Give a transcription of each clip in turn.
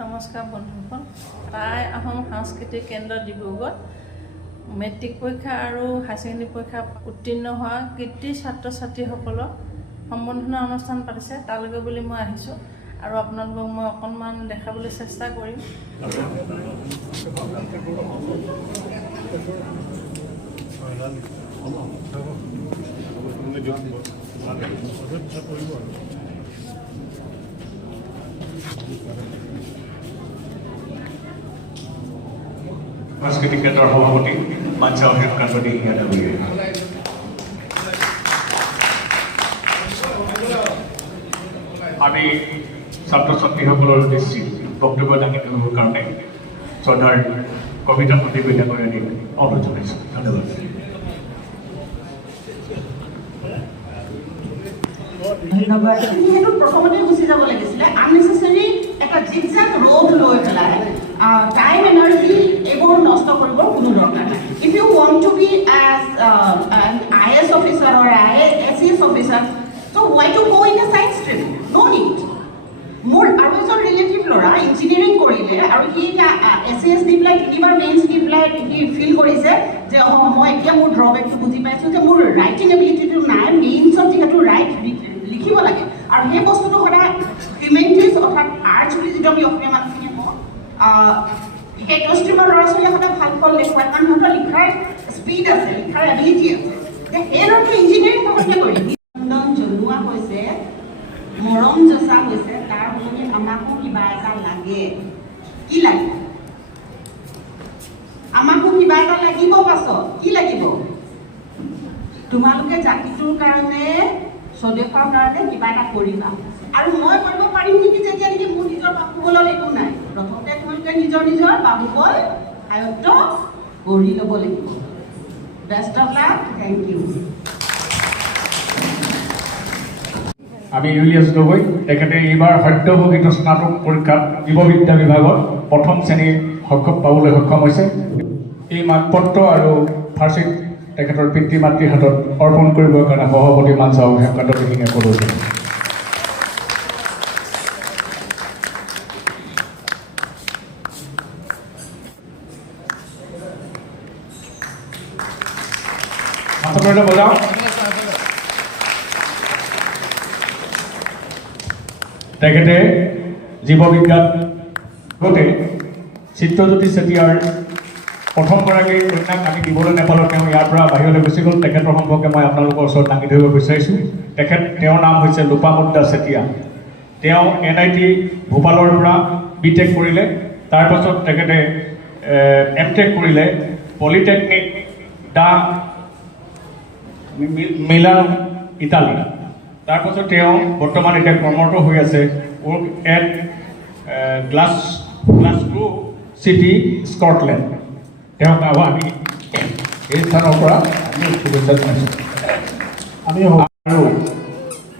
নমস্কাৰ বন্ধুসকল। টাই আহোম সাংস্কৃতিক কেন্দ্ৰ ডিব্ৰুগড়ত মেট্ৰিক পৰীক্ষা আৰু হায়াৰ ছেকেণ্ডেৰী পৰীক্ষা উত্তীৰ্ণ হোৱা কৃতি ছাত্ৰ ছাত্ৰীসকলক সম্বৰ্ধনা অনুষ্ঠান পাতিছে, তালৈকে বুলি মই আহিছোঁ আৰু আপোনালোকক মই অকণমান দেখাবলৈ চেষ্টা কৰিম। সাংস্কৃতিক কেন্দ্ৰৰ সভাপতি মাঞ্চা অভিকান্তী ডাঙৰীয়া, আমি ছাত্ৰ ছাত্ৰীসকলৰ উদ্দেশ্যে বক্তব্য দাঙি ধৰিবৰ কাৰণে শ্ৰদ্ধাৰ কবিতা সন্দীপ ডাঙৰীয়াক অনুৰোধ জনাইছোঁ। ধন্যবাদ। ধন্যবাদ। সেইটো প্ৰথমতে গুচি যাব লাগিছিলে, আননেচেচাৰী এটা জিগজাগ ৰোড লৈ পেলাই টাইম এনাৰ্জি এইবোৰ নষ্ট কৰিবৰ কোনো দৰকাৰ নাই। If you want to be as IAS officer or IAS officer, so' why to go in a science stream? No' need. মোৰ আৰু এজন ৰিলেটিভ ল'ৰা ইঞ্জিনিয়াৰিং কৰিলে আৰু সি SAS দি পেলাই 3বাৰ মেইনছ দি পেলাই সি ফিল কৰিছে যে মই এতিয়া মোৰ ড্ৰবেকটো বুজি পাইছোঁ যে মোৰ ৰাইটিং এবিলিটিটো নাই, মেইনছত যিহেতু লিখিব লাগে আৰু সেই বস্তুটো সদায় হিউমেনিটিজ অৰ্থাৎ আৰ্টছ বুলি যিটো আমি অসমীয়া মানুহখিনিয়ে কওঁ, সেইটো ষ্ট্ৰীমৰ ল'ৰা ছোৱালীয়ে সদায় ভাল ফল দেখুৱায়, কাৰণ সিহঁতৰ লিখাৰ স্পীড আছে, লিখাৰ এবিলিটি আছে। সেই ৰৰ্থে ইঞ্জিনিয়াৰিং পঢ়াকে কৰি অভিনন্দন জনোৱা হৈছে, মৰম জচা হৈছে, তাৰ সলনি আমাকো কিবা এটা লাগে। কি লাগে? আমাকো কিবা এটা লাগিব। পাছত কি লাগিব? তোমালোকে জাতিটোৰ কাৰণে, স্বদেশৰ কাৰণে কিবা এটা কৰিবা। আৰু মই কৰিব পাৰিম নেকি যেতিয়া নেকি মোৰ নিজৰ বাহুবলত একো নাই? প্ৰথমতে তোমালোকে নিজৰ বাহুবল আয়ত্ব কৰি ল'ব লাগিব। Best of luck. Thank you. আমি ইউলিয়াছ গগৈ, তেখেতে এইবাৰ সদ্যভোগিত স্নাতক পৰীক্ষাত জীৱবিদ্যা বিভাগত প্ৰথম শ্ৰেণী পাবলৈ সক্ষম হৈছে। এই মানপত্ৰ আৰু ফাৰ্চিট তেখেতৰ পিতৃ মাতৃৰ হাতত অৰ্পণ কৰিবৰ কাৰণে সভাপতি মাঞ্চা অভিকান্ত সিঙে অনুৰোধ জনাইছে। বজাও। তেখেতে জীৱবিজ্ঞান গোটে চিত্ৰজ্যোতি চেতিয়াৰ প্ৰথমগৰাকী কন্যাক আমি দিবলৈ নাপালোঁ, তেওঁ ইয়াৰ পৰা বাহিৰলৈ গুচি গ'ল। তেখেতৰ সম্পৰ্কে মই আপোনালোকৰ ওচৰত দাঙি ধৰিব বিচাৰিছোঁ। তেওঁৰ নাম হৈছে লোপামুদ্ৰা চেতিয়া। তেওঁ NIT ভূপালৰ পৰা BTech কৰিলে, তাৰপাছত তেখেতে MTech কৰিলে পলিটেকনিক দা মিলান ইটালী। তাৰপাছত তেওঁ বৰ্তমান এতিয়া কৰ্মৰত হৈ আছে work at Glasgow city Scotland. তেওঁক আমি এই স্থানৰ পৰা আমি শুভেচ্ছা জনাইছোঁ। আমি আৰু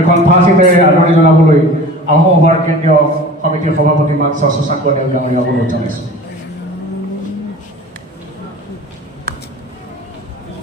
এখন ফাঁচিতেৰে আদৰণি জনাবলৈ আহোম সভাৰ কেন্দ্ৰীয় সমিতিৰ সভাপতি মাঞ্চা শশাংক দেৱ ডাঙৰীয়াক অনুৰোধ জনাইছোঁ।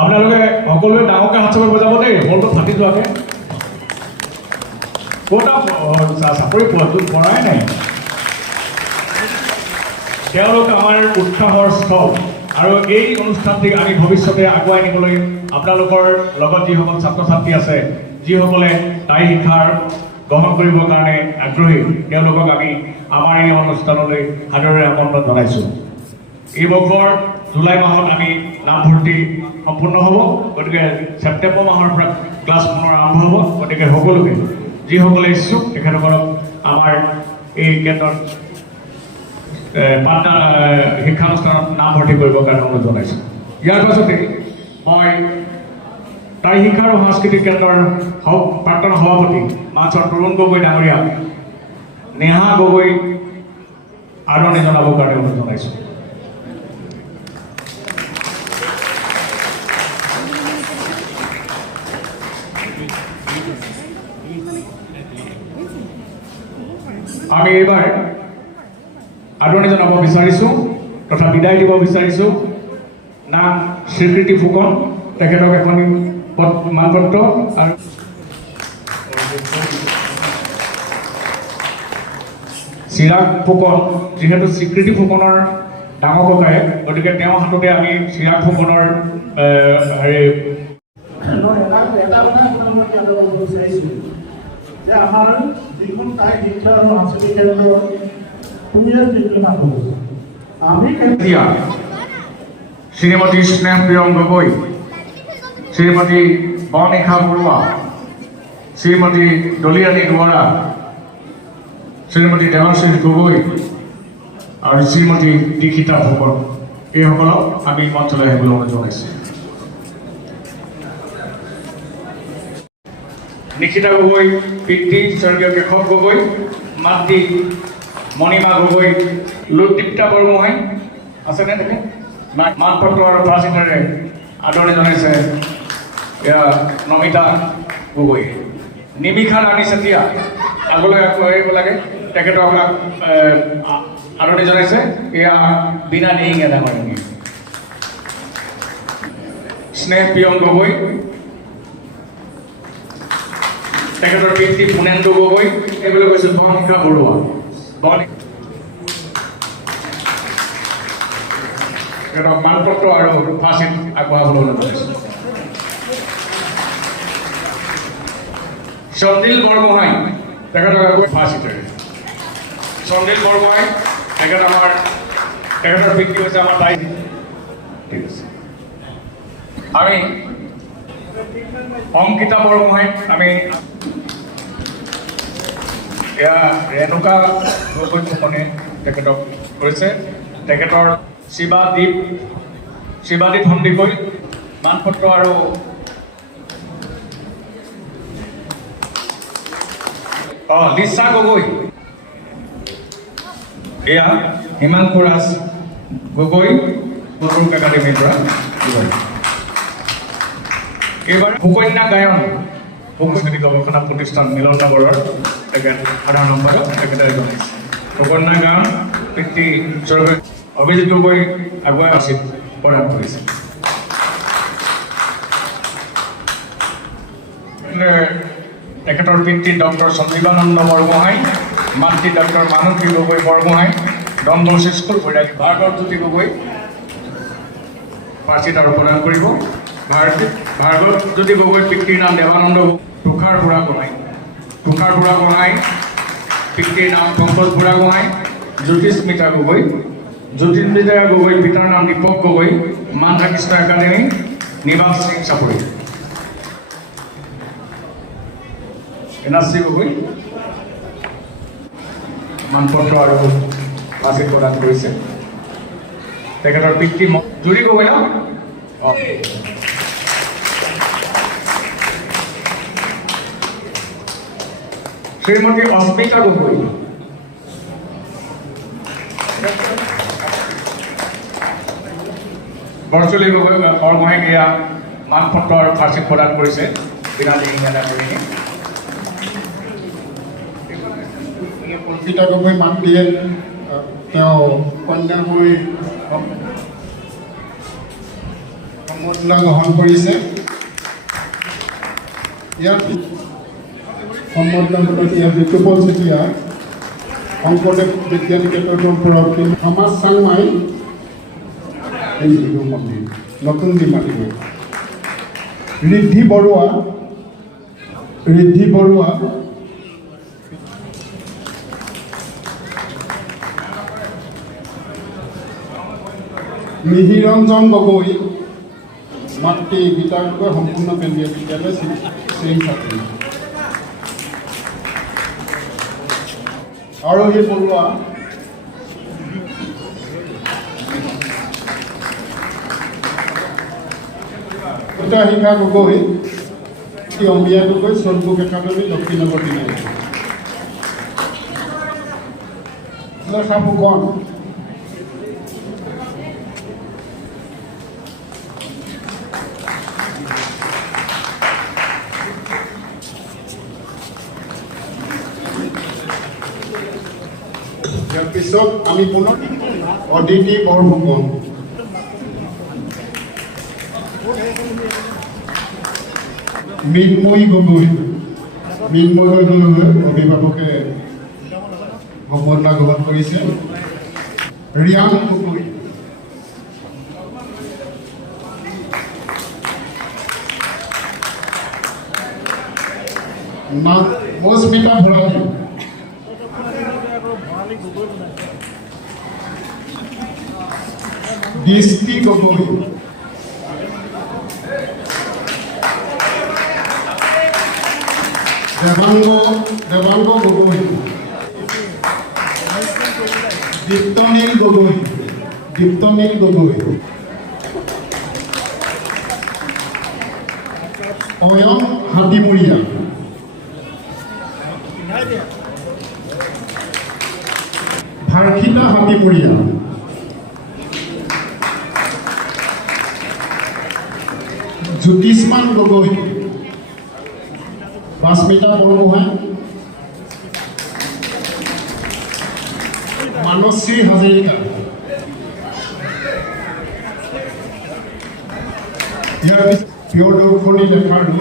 আপোনালোকে সকলোৱে ডাঙৰকৈ হাত চাপৰি বজাব দেই, হলটো ফাটি যোৱাকৈ। ক'ত চাকৰি পৰাই নাই। তেওঁলোক আমাৰ উৎসাহৰ স্থল আৰু এই অনুষ্ঠানটিক আমি ভৱিষ্যতে আগুৱাই নিবলৈ আপোনালোকৰ লগত যিসকল ছাত্ৰ ছাত্ৰী আছে, যিসকলে টাই শিক্ষাৰ গ্ৰহণ কৰিবৰ কাৰণে আগ্ৰহী, তেওঁলোকক আমি আমাৰ এই অনুষ্ঠানলৈ সাদৰেৰে আমন্ত্ৰণ জনাইছোঁ। এই বছৰ জুলাই মাহত আমি নামভৰ্তি সম্পূৰ্ণ হ'ব, গতিকে ছেপ্টেম্বৰ মাহৰ পৰা ক্লাছ পুনৰ আৰম্ভ হ'ব। গতিকে সকলোকে যিসকলে ইচ্ছুক তেখেতসকলক আমাৰ এই কেন্দ্ৰত শিক্ষানুষ্ঠানত নামভৰ্তি কৰিবৰ কাৰণে অনুৰোধ জনাইছোঁ। ইয়াৰ পাছতে মই টাই শিক্ষা আৰু সাংস্কৃতিক কেন্দ্ৰৰ প্ৰাক্তন সভাপতি মাঞ্চা তৰুণ গগৈ ডাঙৰীয়াক নেহা গগৈ আদৰণি জনাবৰ কাৰণে অনুৰোধ জনাইছোঁ। আমি এইবাৰ আদৰণি জনাব বিচাৰিছোঁ তথা বিদায় দিব বিচাৰিছোঁ নাম স্বীকৃতি ফুকন। তেখেতক এখন মানপত্ৰ আৰু চিৰাগ ফুকন যিহেতু স্বীকৃতি ফুকনৰ ডাঙৰ ককাই গতিকে তেওঁৰ হাততে আমি চিৰাগ ফুকনৰ হেৰি এটা কথা আপোনালোকক ইয়াত ক'ব বিচাৰিছোঁ যে আমাৰ যিখন কাই শিক্ষা আৰু আঞ্চলিক কেন্দ্ৰ কুমিয়াৰ বিদ্যুৎ আমি এতিয়া শ্ৰীমতী স্নেহপ্ৰিয়ম গগৈ, শ্ৰীমতী বনিশা বৰুৱা, শ্ৰীমতী দলিয়ানী দুৱৰা, শ্ৰীমতী দেৱাশীষ গগৈ আৰু শ্ৰীমতী দীক্ষিতা ফুকন এইসকলক আমি মঞ্চলৈ আহিবলৈ অনুৰোধ জনাইছোঁ। নিশিতা গগৈ পিতৃ স্বৰ্গীয় কেশৱ গগৈ, মাতৃ মণিমা গগৈ, লুদীপ্তা বৰগোহাঁই আছেনে তেখেত মানপত্ৰ আৰু প্ৰাচীনেৰে আদৰণি জনাইছে এয়া নমিতা গগৈ। নিমিষা ৰাণী চেতিয়া আগলৈ আহিব লাগে, তেখেতক আপোনাক আদৰণি জনাইছে এয়া বীণা দিহিঙীয়া ডাঙৰীয়ানী। স্নেহপ্ৰিয়ম গগৈ, তেখেতৰ পিতৃ পুনেন্দু গগৈ, এইবলৈ কৈছিল বনিশা বৰুৱা। তেখেতক মানপত্ৰ আৰু ফাঁচীত আগবঢ়াবলৈ অনুৰোধ জনাইছোঁ। চন্দিল বৰগোহাঁই, তেখেতক ফাঁচীতেৰে। চন্দিল বৰগোহাঁই তেখেতৰ পিতৃ হৈছে আমাৰ তাই। ঠিক আছে, আমি অংকিতা বৰগোহাঁই আমি এয়া ৰেণুকা গগৈ ফুকনে তেখেতক কৰিছে। তেখেতৰ শিৱাদীপ সন্দিকৈ মানপত্ৰ আৰু লিচা গগৈ, এয়া হিমাংশু ৰাজ গগৈ বৰুক একাডেমীৰ পৰা। এইবাৰ সুকন্যা গায়ন সংস্কৃতি গৱেষণা প্ৰতিষ্ঠান মিলন নগৰৰ তেখেত সাধাৰণ সম্পাদক তেখেতে জনাইছে। সুকন্যা গায়ন পিতৃ স্বৰ্গীয় অভিজিত গগৈ আগুৱাই আচিত প্ৰদান কৰিছে। তেখেতৰ পিতৃ ডক্টৰ সঞ্জীৱানন্দ বৰগোহাঁই, মাতৃ doctor Manashi Gogoi Borgohain, Don Bosco school Bairagi. Bhargav Jyoti Gogoi প্ৰাচীত আৰু প্ৰদান কৰিব। ভাৰ্গৱ জ্যোতি গগৈ পিতৃৰ নাম দেৱানন্দ তুষাৰ বুঢ়াগোহাঁই, পিতৃৰ নাম পংকজ বুঢ়াগোহাঁই, জ্যোতিস্মিতা গগৈ, জ্যোতিস্মিতা গগৈ পিতাৰ নাম দীপক গগৈ, মানধা কৃষ্ণ একাডেমী, নিবাস সিং চাপৰি। এনাচি গগৈ মানপত্ৰ আৰু ফাঁচীত প্ৰদান কৰিছে। তেখেতৰ পিতৃ জুৰি গগৈ ন শ্ৰীমতী অস্মিতা গগৈ, বৰচলী গগৈ বৰগোহাঁইক এয়া মানপত্ৰ আৰু ফাঁচীত প্ৰদান কৰিছে বীণা দিহিঙীয়া ডাঙৰীয়ানী। অংকিতা গগৈ মাতৃয়ে তেওঁ কন্যা হৈ সম্বৰ্ধনা গ্ৰহণ কৰিছে। ইয়াৰ সম্বৰ্ধনা ইয়াৰ বিতুপল চেতিয়া শংকৰদেৱ বিজ্ঞান কেন্দ্ৰৰ পৰা সমাজ চাংমাই হিন্দু মন্দিৰ নতুন ডিমাটিগৈ। ঋদ্ধি বৰুৱা মিহিৰঞ্জন গগৈ, মাতৃ গীতা গগৈ, সম্পূৰ্ণ কেন্দ্ৰীয় বিদ্যালয় শ্ৰী ছাত্ৰী। আৰহী বৰুৱা, শিখা গগৈ, অমিয়া গগৈ, চলবুক একাডেমী, লক্ষীনগৰ তিনিআলি। ফুকন, ইয়াৰ পিছত আমি পুনৰ অদিতি বৰফুকন, মৃন্ময়ী গগৈ অভিভাৱকে সম্বৰ্ধনা গ্ৰহণ কৰিছে। ৰিয়ান গগৈ, মৌস্মিতা ভৰালী, দৃষ্টি গগৈ, দেৱাংগ গগৈ, দীপ্তনীল গগৈ, অয়ন হাতীমূৰীয়া, ভাৰ্ষিতা হাতীমূৰীয়া, জ্যোতিষ্মান গগৈ, বাস্মিতা বৰগোহাঁই, মানশ্ৰী হাজৰিকা। ইয়াৰ পিছত প্ৰিয়দৰ্শনী লেখাৰু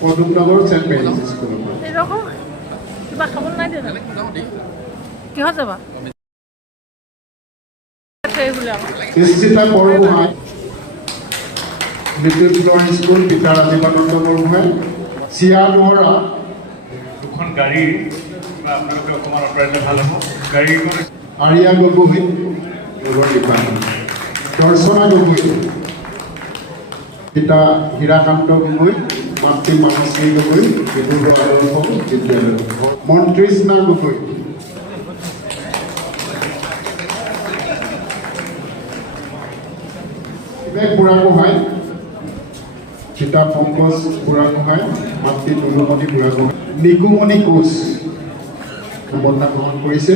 পদুমনগৰ ছেণ্ট মেৰিজ স্কুলৰ পৰা। এৰকম কিবা খাব নাই দে কিহত যাবা নিশ্চিতা বৰগোহাঁই, লিটিল ফ্ল'ৰ স্কুল, পিতা ৰাজীৱানন্দ বৰগোহাঁই, চিয়া নোহৰা, দুখন গাড়ী বা আপোনালোকে অকণমান আঁতৰালে ভাল হ'ব। গাড়ীখন আৰিয়া গগৈ, নগৰ ডিপাৰ্টমেণ্ট, দৰ্শনা গগৈ, পিতা হীৰাকান্ত গগৈ, মাতৃ মানশ্ৰী গগৈ, ডিব্ৰুগড় আদৰ্শ বিদ্যালয়, মন্ত্ৰীষ্ণা গগৈ, বিবেক বুঢ়াগোহাঁই, পিতা পংকজ বুঢ়াগোহাঁই, মাতৃ তুলুমণি বুঢ়াগোহাঁই, নিকুমণি কোচ সম্বৰ্ধনা গ্ৰহণ কৰিছে।